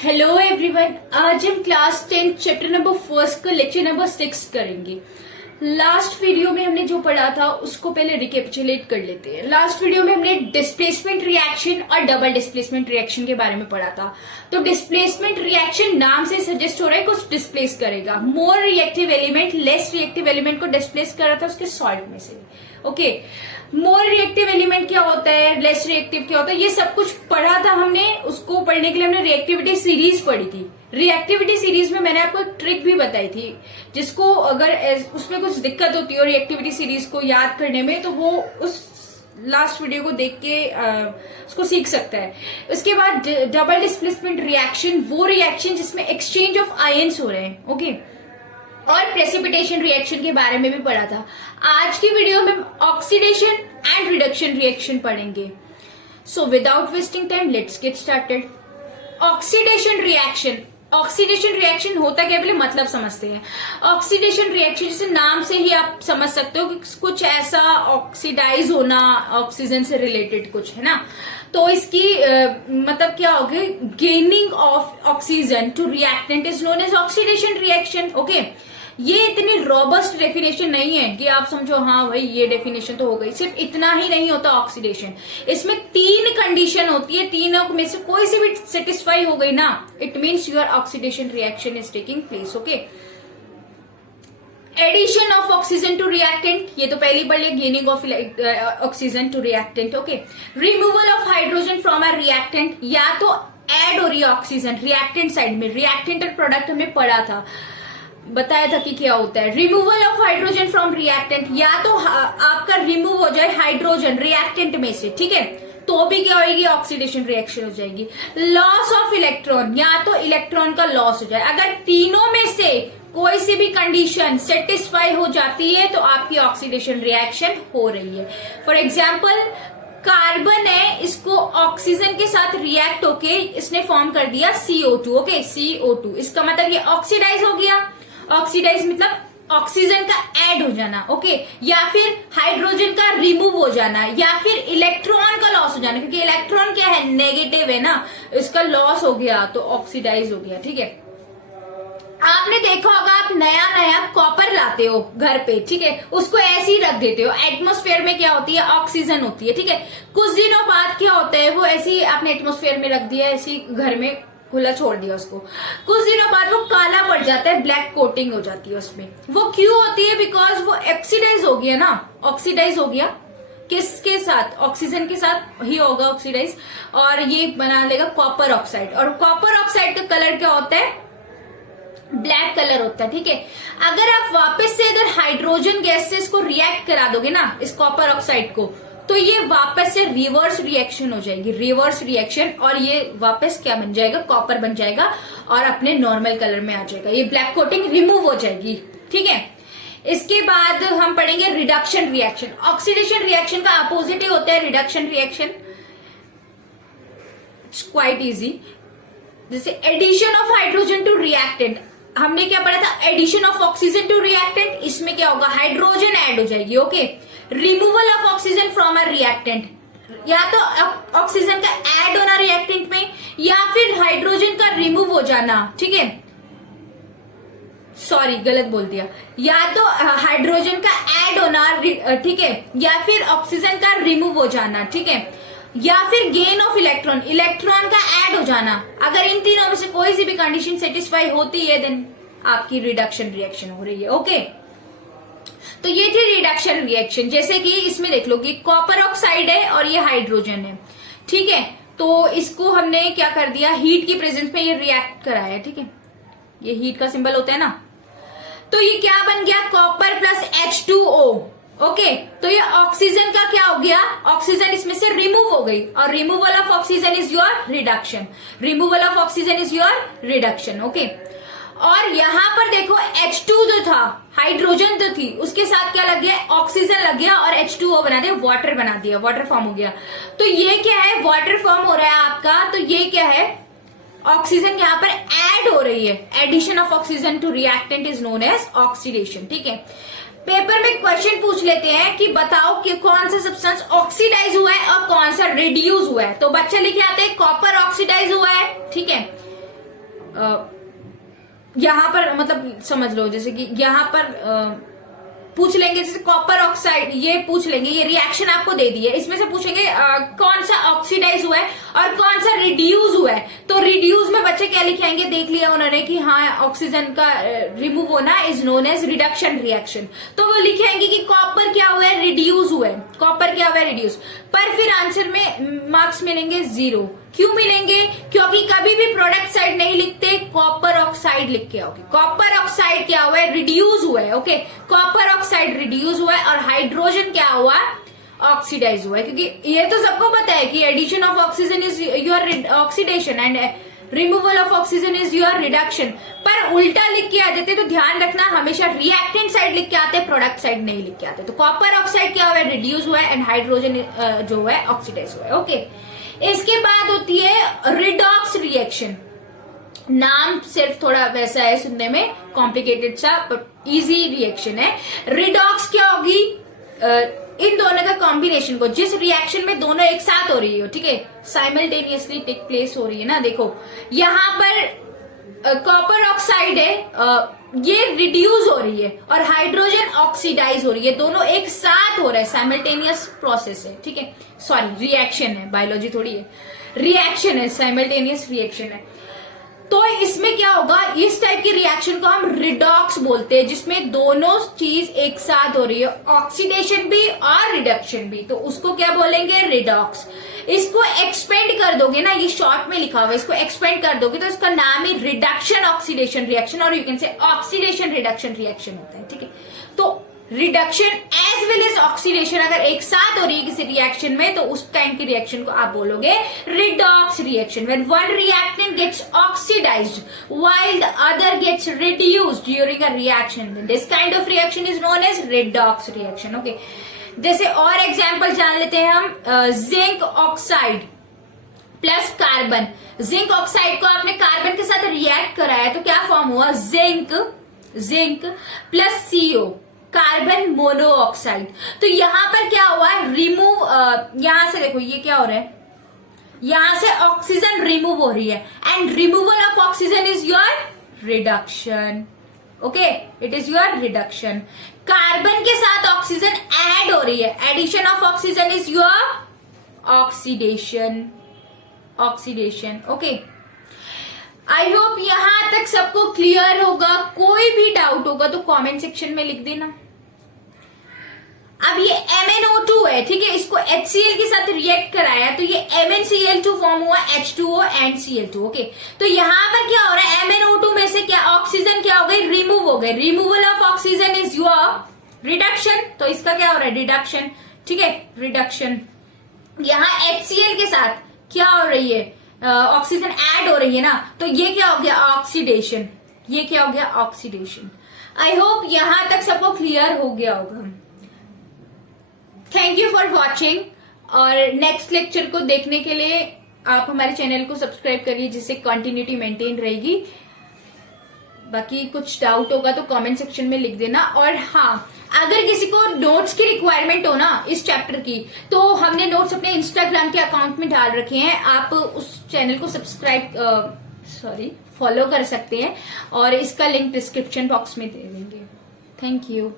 Hello everyone, आज हम class 10 chapter number first का लेक्चर नंबर 6 करेंगे। लास्ट वीडियो में हमने जो पढ़ा था उसको पहले रिकेपिचुलेट कर लेते हैं। लास्ट वीडियो में हमने डिस्प्लेसमेंट रिएक्शन और डबल डिस्प्लेसमेंट रिएक्शन के बारे में पढ़ा था। तो डिस्प्लेसमेंट रिएक्शन नाम से सजेस्ट हो रहा है कुछ डिस्प्लेस करेगा। More reactive element less reactive element को डिस्प्लेस कर रहा था उसके सॉल्ट में से। ओके, मोर रिएक्टिव एलिमेंट क्या होता है, लेस रिएक्टिव क्या होता है, ये सब कुछ पढ़ा था हमने। उसको पढ़ने के लिए हमने रिएक्टिविटी सीरीज पढ़ी थी। रिएक्टिविटी सीरीज में मैंने आपको एक ट्रिक भी बताई थी, जिसको अगर उसमें कुछ दिक्कत होती है रिएक्टिविटी सीरीज को याद करने में, तो वो उस लास्ट वीडियो को देख के उसको सीख सकता है। उसके बाद डबल डिस्प्लेसमेंट रिएक्शन, वो रिएक्शन जिसमें एक्सचेंज ऑफ आयंस हो रहे हैं। ओके, और प्रेसिपिटेशन रिएक्शन के बारे में भी पढ़ा था। आज की वीडियो में ऑक्सीडेशन एंड रिडक्शन रिएक्शन पढ़ेंगे। So without wasting time let's get started. Oxidation reaction, oxidation reaction होता क्या, पहले मतलब समझते हैं। ऑक्सीडेशन रिएक्शन जैसे नाम से ही आप समझ सकते हो कि कुछ ऐसा ऑक्सीडाइज होना, ऑक्सीजन से रिलेटेड कुछ है ना। तो इसकी मतलब क्या होगी, gaining of oxygen to reactant is known as oxidation reaction. Okay, ये इतनी रॉबस्ट डेफिनेशन नहीं है कि आप समझो हाँ भाई ये डेफिनेशन तो हो गई। सिर्फ इतना ही नहीं होता ऑक्सीडेशन, इसमें 3 कंडीशन होती है। तीनों में से कोई सी भी सेटिस्फाई हो गई ना, it means your oxidation reaction is taking place. Okay, addition of oxygen to reactant, ये तो पहली पढ़ लिया, gaining of oxygen to reactant. Okay, removal of hydrogen from a reactant, या तो ऐड हो रही है ऑक्सीजन रिएक्टेंट साइड में। रिएक्टेंट और प्रोडक्ट हमने पढ़ा था, बताया था कि क्या होता है। Removal of hydrogen from reactant, या तो आपका रिमूव हो जाए हाइड्रोजन रिएक्टेंट में से, ठीक है, तो भी क्या होगी, ऑक्सीडेशन रिएक्शन हो जाएगी। लॉस ऑफ इलेक्ट्रॉन, या तो इलेक्ट्रॉन का लॉस हो जाए। अगर तीनों में से कोई सी भी कंडीशन सेटिस्फाई हो जाती है तो आपकी ऑक्सीडेशन रिएक्शन हो रही है। फॉर एग्जाम्पल, कार्बन है, इसको ऑक्सीजन के साथ रिएक्ट होके इसने फॉर्म कर दिया CO2। ओके, CO2, इसका मतलब ये ऑक्सीडाइज हो गया। ऑक्सीडाइज मतलब ऑक्सीजन का ऐड हो जाना। ओके, या फिर हाइड्रोजन का रिमूव हो जाना, या फिर इलेक्ट्रॉन का लॉस हो जाना, क्योंकि इलेक्ट्रॉन क्या है, नेगेटिव है ना, इसका लॉस हो गया तो ऑक्सीडाइज हो गया। ठीक है, आपने देखा होगा आप नया नया कॉपर लाते हो घर पे, ठीक है, उसको ऐसे ही रख देते हो। एटमॉस्फेयर में क्या होती है, ऑक्सीजन होती है, ठीक है। कुछ दिनों बाद क्या होता है, वो ऐसे ही आपने एटमॉस्फेयर में रख दिया, ऐसे ही घर में खुला छोड़ दिया उसको, कुछ दिनों बाद वो काला पड़ जाता है, ब्लैक कोटिंग हो जाती है उसमें। वो क्यों होती है, बिकॉज वो ऑक्सीडाइज हो गया ना। ऑक्सीडाइज हो गया किसके साथ, ऑक्सीजन के साथ ही होगा ऑक्सीडाइज, और ये बना लेगा कॉपर ऑक्साइड। और कॉपर ऑक्साइड का कलर क्या होता है, ब्लैक कलर होता है। ठीक है, अगर आप वापस से अगर हाइड्रोजन गैस से इसको रिएक्ट करा दोगे ना, इस कॉपर ऑक्साइड को, तो ये वापस से रिवर्स रिएक्शन हो जाएगी, रिवर्स रिएक्शन, और ये वापस क्या बन जाएगा, कॉपर बन जाएगा और अपने नॉर्मल कलर में आ जाएगा। ये ब्लैक कोटिंग रिमूव हो जाएगी। ठीक है, इसके बाद हम पढ़ेंगे रिडक्शन रिएक्शन। ऑक्सीडेशन रिएक्शन का अपोजिट ही होता है reduction reaction. It's quite easy. जैसे addition of hydrogen to reactant, हमने क्या पढ़ा था, addition of oxygen to reactant, इसमें क्या होगा, हाइड्रोजन ऐड हो जाएगी। Okay, removal of oxygen from a reactant, या तो ऑक्सीजन का ऐड होना रिएक्टेंट में, या फिर हाइड्रोजन का रिमूव हो जाना। ठीक है, सॉरी गलत बोल दिया, या तो हाइड्रोजन का ऐड होना, ठीक है, या फिर ऑक्सीजन का रिमूव हो जाना। ठीक है, या फिर गेन ऑफ इलेक्ट्रॉन, इलेक्ट्रॉन का ऐड हो जाना। अगर इन तीनों में से कोई सी भी कंडीशन सेटिस्फाई होती है देन आपकी रिडक्शन रिएक्शन हो रही है। ओके, तो ये थी रिडक्शन रिएक्शन। जैसे कि इसमें देख लो कि कॉपर ऑक्साइड है और ये हाइड्रोजन है। ठीक है, तो इसको हमने क्या कर दिया, हीट की प्रेजेंस में ये रिएक्ट कराया। ठीक है, ये हीट का सिंबल होता है ना, तो ये क्या बन गया, कॉपर प्लस H2O। ओके, तो ये ऑक्सीजन का क्या हो गया, ऑक्सीजन इसमें से रिमूव हो गई, और removal of oxygen is your reduction. Removal of oxygen is your reduction. Okay, और यहां पर देखो H2 जो था, हाइड्रोजन तो थी, उसके साथ क्या लग गया, ऑक्सीजन लग गया, और H2O बना दिया, वाटर बना दिया, वाटर फॉर्म हो गया। तो ये क्या है, वाटर फॉर्म हो रहा है आपका। तो ये क्या है, ऑक्सीजन यहाँ पर ऐड हो रही है। Addition of oxygen to reactant is known as oxidation. ठीक है, पेपर में क्वेश्चन पूछ लेते हैं कि बताओ कि कौन सा सब्सटेंस ऑक्सीडाइज हुआ है और कौन सा रिड्यूस हुआ है। तो बच्चे लिखे आते हैं कॉपर ऑक्सीडाइज हुआ है, ठीक है, यहाँ पर मतलब समझ लो, जैसे कि यहाँ पर पूछ लेंगे, जैसे कॉपर ऑक्साइड, ये पूछ लेंगे, ये रिएक्शन आपको दे दी है, इसमें से पूछेंगे कौन सा ऑक्सीडाइज हुआ है और कौन सा रिड्यूस हुआ है। तो रिड्यूस में बच्चे क्या लिखेंगे, देख लिया उन्होंने कि हाँ ऑक्सीजन का रिमूव होना is known as reduction reaction, तो वो लिखेंगे कि कॉपर क्या हुआ है, रिड्यूस हुआ है, कॉपर क्या हुआ है, रिड्यूस। पर फिर आंसर में मार्क्स मिलेंगे 0। क्यों मिलेंगे, क्योंकि कभी भी प्रोडक्ट साइड नहीं लिखते, कॉपर ऑक्साइड लिख के आओगे। कॉपर ऑक्साइड क्या हुआ है, रिड्यूस हुआ है, ओके, कॉपर ऑक्साइड रिड्यूस हुआ है, और हाइड्रोजन क्या हुआ, ऑक्सीडाइज हुआ है, क्योंकि ये तो सबको पता है कि addition of oxygen is your oxidation and removal of oxygen is your reduction. पर उल्टा लिख के आ जाते, तो ध्यान रखना हमेशा रिएक्टेंट साइड लिख के आते, प्रोडक्ट साइड नहीं लिख के आते। तो कॉपर ऑक्साइड क्या हुआ है, रिड्यूस हुआ है, एंड हाइड्रोजन जो है ऑक्सीडाइज हुआ है, ओके। इसके बाद होती है रिडॉक्स रिएक्शन। नाम सिर्फ थोड़ा वैसा है सुनने में, कॉम्प्लिकेटेड सा, पर इजी रिएक्शन है। रिडॉक्स क्या होगी, इन दोनों का कॉम्बिनेशन को, जिस रिएक्शन में दोनों एक साथ हो रही हो, ठीक है, साइमल्टेनियसली टेक प्लेस हो रही है ना। देखो यहाँ पर कॉपर ऑक्साइड है, ये रिड्यूस हो रही है, और हाइड्रोजन ऑक्सीडाइज हो रही है, दोनों एक साथ हो रहा है, साइमल्टेनियस प्रोसेस है, ठीक है, सॉरी रिएक्शन है, बायोलॉजी थोड़ी है, रिएक्शन है, साइमल्टेनियस रिएक्शन है। तो इसमें क्या होगा, इस टाइप की रिएक्शन को हम रिडॉक्स बोलते हैं, जिसमें दोनों चीज एक साथ हो रही है, ऑक्सीडेशन भी और रिडक्शन भी, तो उसको क्या बोलेंगे, रिडॉक्स। इसको एक्सपेंड कर दोगे ना, ये शॉर्ट में लिखा हुआ है, इसको एक्सपेंड कर दोगे तो इसका नाम ही रिडक्शन ऑक्सीडेशन रिएक्शन, और you can say oxidation reduction reaction होता है, ठीक है। तो reduction as well as oxidation अगर एक साथ हो रही है किसी रिएक्शन में, तो उस टाइम की रिएक्शन को आप बोलोगे redox reaction. When one reactant gets oxidised while the other gets reduced during a reaction, this kind of reaction is known as redox reaction, okay. जैसे और एग्जांपल जान लेते हैं हम, zinc oxide plus carbon. Zinc oxide को आपने carbon के साथ रिएक्ट कराया तो क्या फॉर्म हुआ, zinc plus CO, carbon monoxide. तो यहां पर क्या हुआ, रिमूव, यहां से देखो ये क्या हो रहा है, यहां से ऑक्सीजन रिमूव हो रही है, and removal of oxygen is your reduction, okay, it is your reduction. Carbon के साथ ऑक्सीजन ऐड हो रही है, addition of oxygen is your oxidation, okay. I hope यहां तक सबको क्लियर होगा। कोई भी डाउट होगा तो कमेंट सेक्शन में लिख देना। अब ये MnO2 है, ठीक है, इसको HCl के साथ रिएक्ट कराया तो ये MnCl2 फॉर्म हुआ, H2O एंड Cl2, ओके। तो यहाँ पर क्या हो रहा है, MnO2 में से क्या ऑक्सीजन क्या हो गई, रिमूव हो गए, removal of oxygen is your reduction, तो इसका क्या हो रहा है, रिडक्शन, ठीक है, रिडक्शन। यहाँ HCl के साथ क्या हो रही है, ऑक्सीजन ऐड हो रही है ना, तो ये क्या हो गया, ऑक्सीडेशन, ये क्या हो गया, ऑक्सीडेशन। आई होप यहां तक सबको क्लियर हो गया होगा। थैंक यू फॉर वॉचिंग, और नेक्स्ट लेक्चर को देखने के लिए आप हमारे चैनल को सब्सक्राइब करिए, जिससे कंटिन्यूटी मेंटेन रहेगी। बाकी कुछ डाउट होगा तो कमेंट सेक्शन में लिख देना। और हाँ, अगर किसी को नोट्स की रिक्वायरमेंट हो ना इस चैप्टर की, तो हमने नोट्स अपने इंस्टाग्राम के अकाउंट में डाल रखे हैं, आप उस चैनल को फॉलो कर सकते हैं, और इसका लिंक डिस्क्रिप्शन बॉक्स में दे देंगे। Thank you.